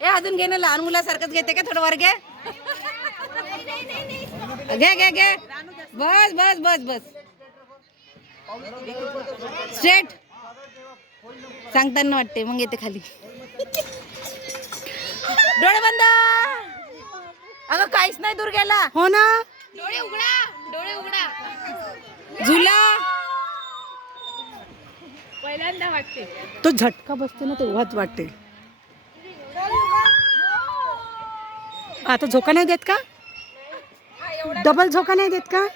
ए अजून घे ना, लहान मुलासारखंच घेते का? थोडं वर घे घे घे घे. बस बस बस बस. स्ट्रेट सांगताना वाटते मग येते खाली. डोळे बंद. अगं काहीच नाही दूर गेला. हो ना. डोळे उघडा, डोळे उघडा. झुला पहिल्यांदा वाटते. तो झटका बसते ना तेव्हाच वाटते. आता झोका नाही देत का? डबल झोका नाही देत का?